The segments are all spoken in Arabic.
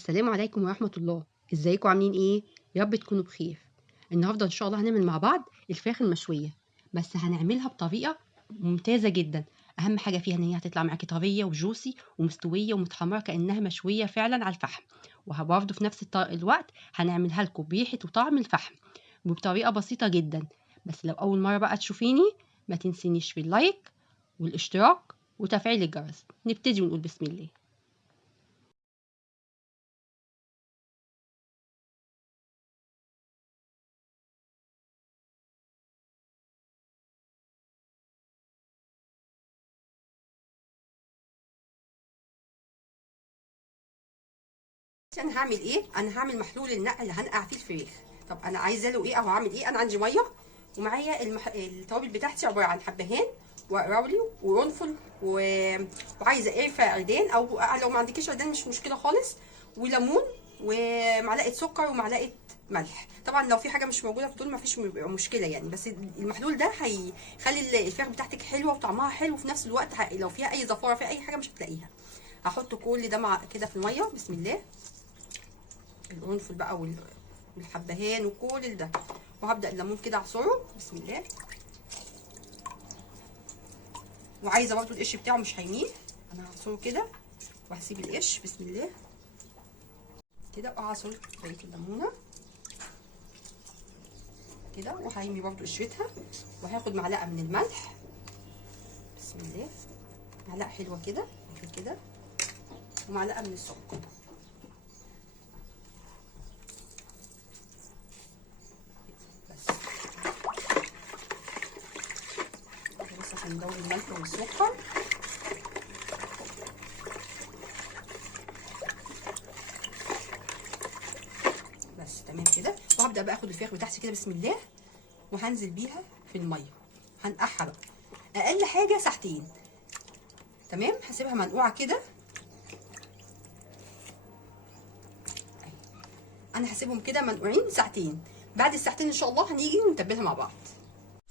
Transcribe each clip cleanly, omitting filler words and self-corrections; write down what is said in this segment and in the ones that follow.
السلام عليكم ورحمة الله. ازيكم عاملين ايه؟ يا رب تكونوا بخير. النهارده ان شاء الله هنعمل مع بعض الفراخ المشوية، بس هنعملها بطريقة ممتازة جدا. اهم حاجة فيها ان هي هتطلع معاكي طرية وجوسي ومستوية ومتحمرة كأنها مشوية فعلا على الفحم، وبرضه في نفس الوقت هنعملها لكم بريحة وطعم الفحم وبطريقة بسيطة جدا. بس لو أول مرة بقى تشوفيني ما تنسينيش في اللايك والاشتراك وتفعيل الجرس. نبتدي ونقول بسم الله. انا هعمل ايه؟ انا هعمل محلول النقع اللي هنقع فيه الفراخ. طب انا عايزه له ايه او هعمل ايه؟ انا عندي ميه ومعايا التوابل بتاعتي عباره عن حبهان وقراولي وقرنفل وعايزه قرفه عيدان، او لو ما عندكيش عيدان مش مشكله خالص، وليمون ومعلقه سكر ومعلقه ملح. طبعا لو في حاجه مش موجوده في دول ما فيش مشكله يعني، بس المحلول ده هيخلي الفراخ بتاعتك حلوه وطعمها حلو، وفي نفس الوقت لو فيها اي زفاره في اي حاجه مش هتلاقيها. هحط كل ده مع كده في الميه. بسم الله. القرنفل بقى والحبهان وكل ده، وهبدا الليمون كده اعصره. بسم الله. وعايزه برضو القش بتاعه مش هيميل، انا هعصره كده وهسيب القش. بسم الله كده، واعصر بقيه الليمونه كده، وهيمي برضو قشرتها، وهاخد معلقه من الملح. بسم الله. معلقه حلوه كده كده، ومعلقه من السكر. بس عشان ندوب الملح والسكر. بس تمام كده، وهبدا بقى اخد الفراخ بتاعتي كده. بسم الله. وهنزل بيها في الميه، هنقعها بقى اقل حاجه ساعتين. تمام. هسيبها منقوعه كده. انا هسيبهم كده منقوعين ساعتين. بعد الساعتين ان شاء الله هنيجي ونتبلها مع بعض.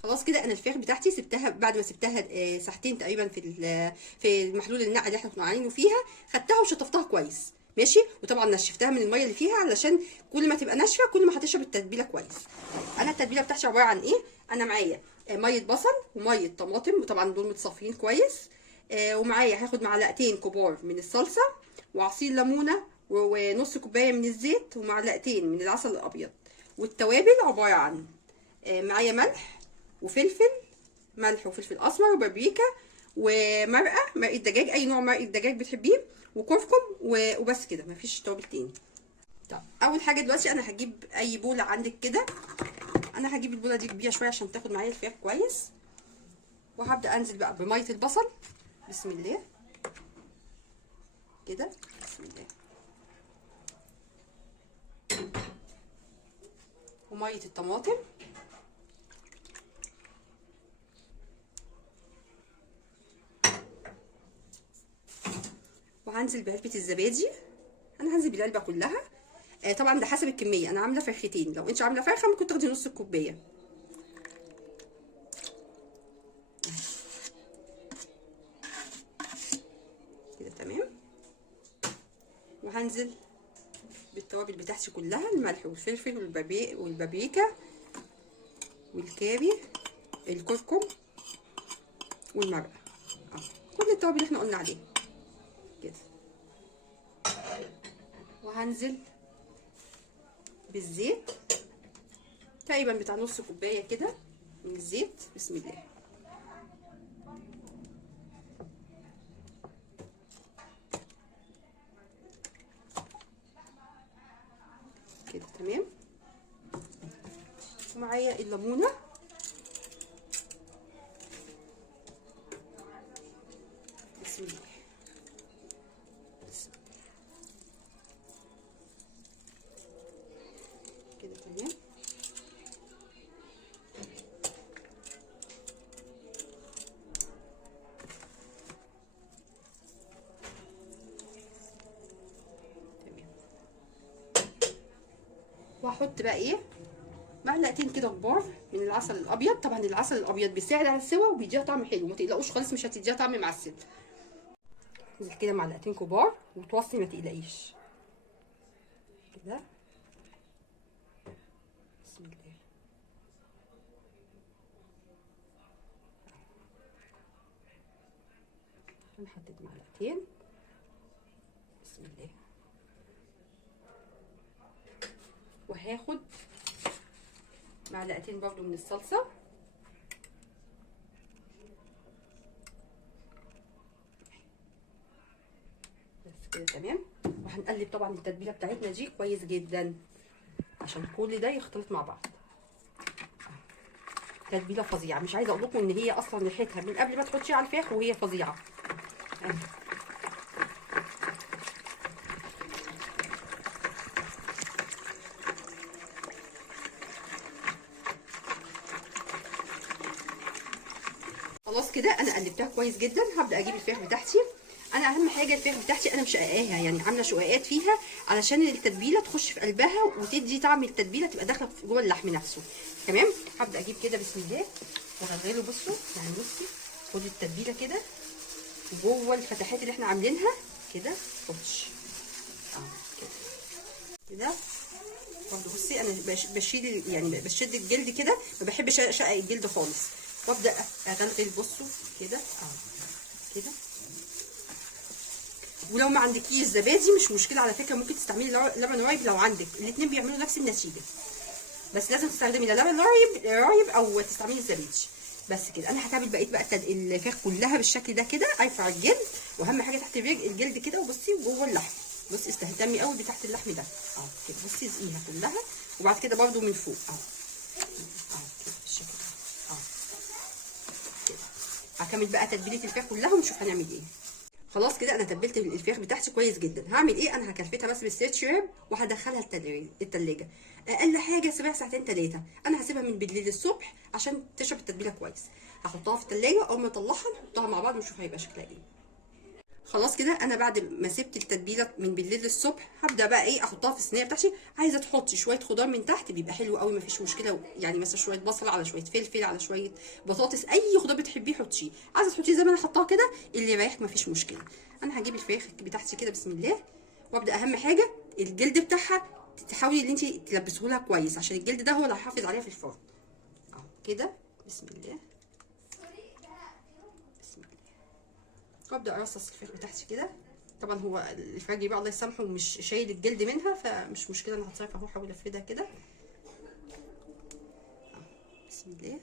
خلاص كده انا الفراخ بتاعتي سبتها بعد ما سبتها ساعتين تقريبا في المحلول النقع اللي احنا كنا عاملينه فيها. خدتها وشطفتها كويس ماشي، وطبعا نشفتها من الميه اللي فيها علشان كل ما تبقى ناشفه كل ما هتشرب التتبيله كويس. انا التتبيله بتاعتي عباره عن ايه؟ انا معايا ميه بصل وميه طماطم، وطبعا دول متصفيين كويس. ومعايا هاخد معلقتين كبار من الصلصه، وعصير ليمونه، ونص كوبايه من الزيت، ومعلقتين من العسل الابيض. والتوابل عباره عن معايا ملح وفلفل، ملح وفلفل اسمر وبابريكا مرقه دجاج، اي نوع مرقه دجاج بتحبيه، وكركم، وبس كده، مفيش توابل تاني. طب اول حاجه دلوقتي انا هجيب اي بوله عندك كده. انا هجيب البوله دي كبيره شويه عشان تاخد معايا الفراخ كويس. وهبدا انزل بقى بميه البصل. بسم الله كده. بسم الله. وميه الطماطم. وهنزل بعلبه الزبادي. انا هنزل بالعلبه كلها. طبعا ده حسب الكميه، انا عامله فرختين، لو انت عامله فرخه ممكن تاخدي نص الكوبايه كده. تمام. وهنزل بالتوابل بتاعتي كلها، الملح والفلفل والبابريكا والكاري، الكركم والمرقه. كل التوابل اللي احنا قلنا عليها كده. وهنزل بالزيت تقريبا بتاع نص كوبايه كده من الزيت. بسم الله كده. تمام. ومعايا الليمونه. بسم الله كده. تمام. وهحط بقى ايه؟ معلقتين كده كبار من العسل الابيض. طبعا العسل الابيض بيساعد على السوا وبيديها طعم حلو، ما تقلقوش خالص، مش هتديها طعم معسل. نزل كده معلقتين كبار وتوصي ما تقلقيش. كده بسم الله. هنحدد معلقتين بسم الله، وهاخد معلقتين برضو من الصلصه بس كده تمام. وهنقلب طبعا التتبيله بتاعتنا دي كويس جدا عشان كل ده يختلط مع بعض. تتبيله فظيعه، مش عايزه اقول لكم ان هي اصلا ريحتها من قبل ما تحطيها على الفراخ وهي فظيعه. خلاص كده انا قلبتها كويس جدا. هبدا اجيب الفراخ بتاعتي. انا اهم حاجه الفراخ بتاعتي انا مشققاها، يعني عامله شقاقات فيها علشان التتبيله تخش في قلبها وتدي طعم التتبيله تبقى داخله جوه اللحم نفسه. تمام. هبدا اجيب كده بسم الله وهغلله. بصوا يعني بصي خد التتبيله كده جوه الفتحات اللي احنا عاملينها كده. خدش كده كده برضه. بصي انا بشيل يعني بشد الجلد كده، ما بحبش اشقق الجلد خالص، وابدا اغلغل. بصوا كده كده. ولو ما عندكيش زبادي مش مشكله على فكره، ممكن تستعملي لبن رايب لو عندك، الاثنين بيعملوا نفس النتيجه، بس لازم تستخدمي لبن رايب او تستعملي الزبادي. بس كده انا هتعمل بقيه بقى الفراخ كلها بالشكل ده كده. ارفع الجلد، واهم حاجه تحت الجلد كده، وبصي جوه اللحم. بصي استهتمي قوي بتحت اللحم ده كده. بصي زقيها كلها، وبعد كده برده من فوق كده بالشكل ده كده. هكمل بقى تتبيله الفراخ كلها ونشوف هنعمل ايه. خلاص كده انا تبلت الفراخ بتاعتي كويس جدا. هعمل ايه؟ انا هكلفتها بس بالستريتش راب وهدخلها التلاجة اقل حاجه سيبها ساعتين 3. انا هسيبها من بالليل للصبح عشان تشرب التتبيله كويس. هحطها في التلاجة، اول ما اطلعها نحطها مع بعض ونشوف هيبقى شكلها ايه. خلاص كده انا بعد ما سبت التتبيله من بالليل للصبح هبدا بقى ايه احطها في الصينيه بتاعتي. عايزه تحطي شويه خضار من تحت بيبقى حلو قوي، مفيش مشكله، يعني مثلا شويه بصل على شويه فلفل على شويه بطاطس، اي خضار بتحبيه حطيه. عايزه تحطيه زي ما انا حطاها كده اللي يريحك مفيش مشكله. انا هجيب الفراخ بتاعتي كده بسم الله، وابدا اهم حاجه الجلد بتاعها تحاولي ان انت تلبسه لها كويس عشان الجلد ده هو اللي هيحافظ عليها في الفرن. كده بسم الله بسم الله. وابدا ارصص الفراخ بتاعتي كده. طبعا هو الفراخ بقى الله يسامحه مش شايل الجلد منها، فمش مشكله، انا هتصرف اهو. احاول افردها كده بسم الله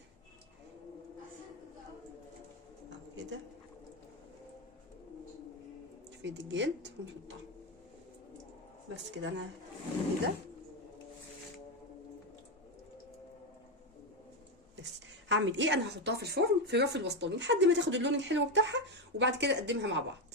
كده. نفرد الجلد ونحطها بس كده. انا كده بس هعمل ايه؟ انا هحطها في الفرن في الرف الوسطاني لحد ما تاخد اللون الحلو بتاعها، وبعد كده اقدمها مع بعض.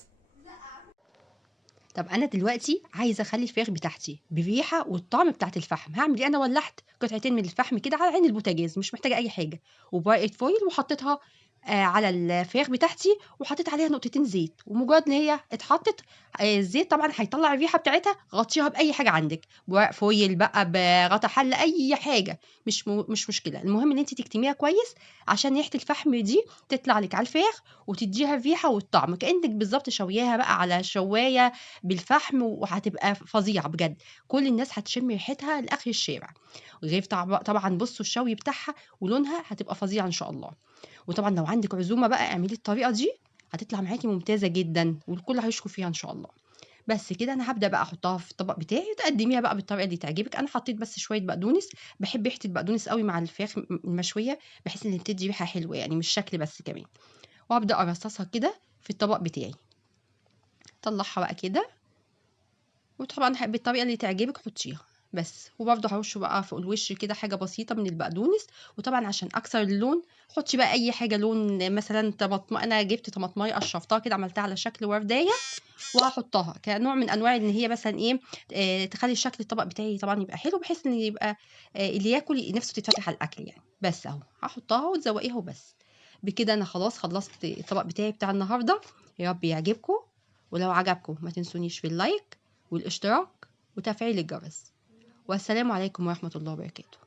طب انا دلوقتي عايزه اخلي الفراخ بتاعتي بالريحه والطعم بتاعت الفحم. هعمل ايه؟ انا ولعت قطعتين من الفحم كده على عين البوتاجاز، مش محتاجه اي حاجه، وورقه فويل، وحطيتها على الفراخ بتاعتي، وحطيت عليها نقطتين زيت. ومجرد ان هي اتحطت الزيت طبعا هيطلع الريحه بتاعتها. غطيها باي حاجه عندك، بورق فويل بقى، بغطا حله، اي حاجه، مش مشكله. المهم ان انت تكتميها كويس عشان ريحه الفحم دي تطلع لك على الفراخ وتديها الريحه والطعم كانك بالظبط شوياها بقى على شوايه بالفحم، وهتبقى فظيعه بجد. كل الناس هتشم ريحتها لاخر الشارع. غير طبعا بصوا الشوي بتاعها ولونها هتبقى فظيعه ان شاء الله. وطبعا لو عندك عزومه بقى اعملي الطريقه دي، هتطلع معاكي ممتازه جدا والكل هيشكر فيها ان شاء الله. بس كده انا هبدا بقى احطها في الطبق بتاعي وتقدميها بقى بالطريقه اللي تعجبك. انا حطيت بس شويه بقدونس، بحب ريحه البقدونس قوي مع الفراخ المشويه، بحيث ان بتدي ريحه حلوه يعني مش شكل بس كمان. وابدا ارصصها كده في الطبق بتاعي. طلعها بقى كده، وطبعا بالطريقه اللي تعجبك حطيها بس. وبرضه هرش بقى فوق الوش كده حاجه بسيطه من البقدونس. وطبعا عشان اكسر اللون حطي بقى اي حاجه لون، مثلا طماطم. انا جبت طماطمايه قشرتها كده عملتها على شكل ورديه، وهحطها كنوع من انواع ان هي مثلا ايه تخلي شكل الطبق بتاعي طبعا يبقى حلو، بحيث ان يبقى اللي ياكل نفسه تتفتح على الاكل يعني. بس اهو هحطها وتزوقيها وبس. بكده انا خلاص خلصت الطبق بتاعي بتاع النهارده. يا رب يعجبكم، ولو عجبكم ما تنسونيش في اللايك والاشتراك وتفعيل الجرس. والسلام عليكم ورحمة الله وبركاته.